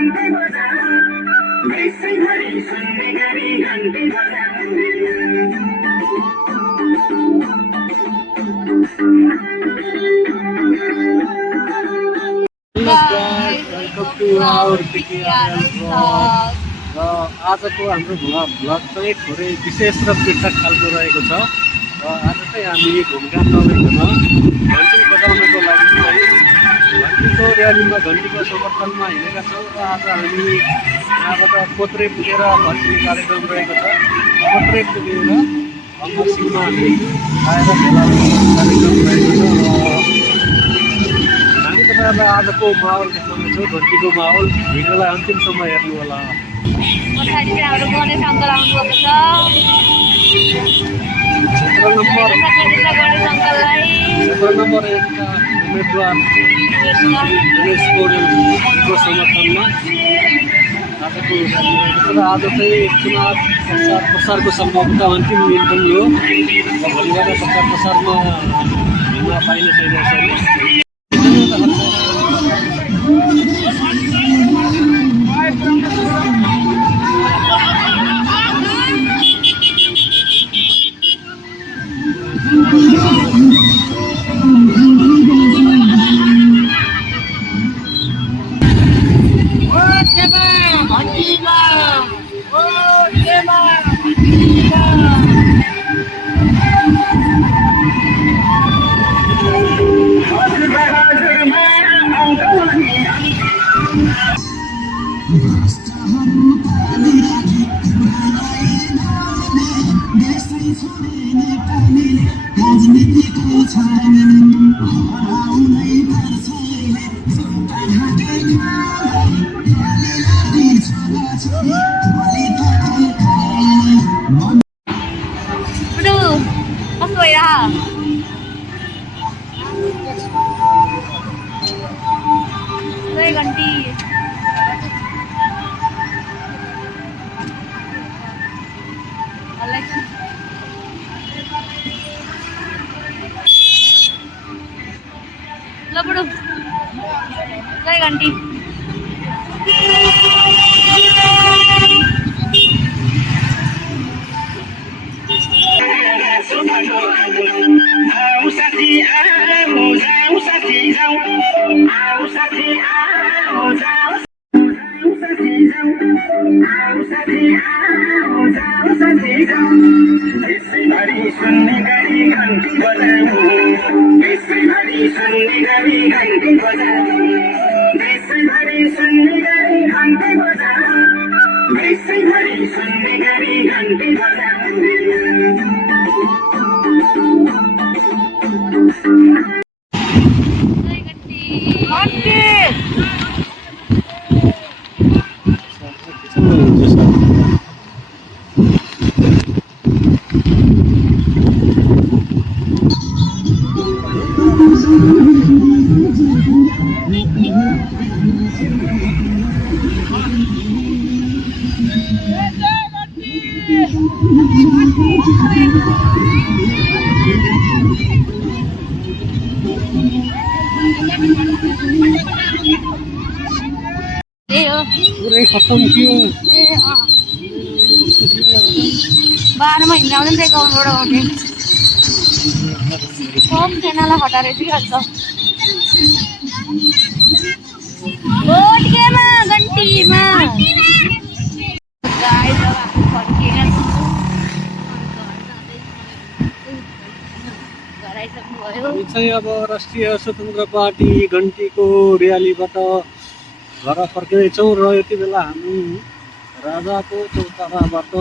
Welcome to our PKRL blog. र आजको हाम्रो भ्लग चाहिँ थोरै विशेष र पृथक खालको रहेको छ। र आज चाहिँ हामी घुमघाम नगरिकन घन्टी बजाउनको लागि चाहिँ घन्टीको र्यालीमा घन्टीको समर्थनमा हिँडेका छौँ। र आज हामी यहाँबाट कोत्रे पुगेर घन्टी कार्यक्रम रहेको छ। कोत्रे पुगेर अङ्गसिङमा हामी आएर भेला कार्यक्रम रहेको छ। हामी तपाईँहरूलाई आजको माहौल देखाउनेछौँ, घन्टीको माहौल। भिडियोलाई अन्तिमसम्म हेर्नु होला। पछाडि चाहिँ हाम्रो गणेश अङ्कल आउनुभएको छ। क्षेत्र नम्बर 1 का उम्मेदवार गणेश पौडेलको समर्थनमा आजको आज चाहिँ चुनाव प्रचारको सम्भवतः अन्तिम दिन पनि हो। भोलिबाट प्रचार प्रसारमा हिँड्न पाइने छैन। घन्टी ल बुढो जय घन्टी। पुरै खत्तम थियो। 12 मा हिँड्न दिएको गाउँबाट आउने सब सेनालाई हटाएर चाहिँ हाल्छ। भोटकेमा घन्टीमा चाहिँ अब राष्ट्रिय स्वतन्त्र पार्टी घन्टीको र्यालीबाट घर फर्किँदैछौँ। र यति बेला हामी राजाको चौताराबाट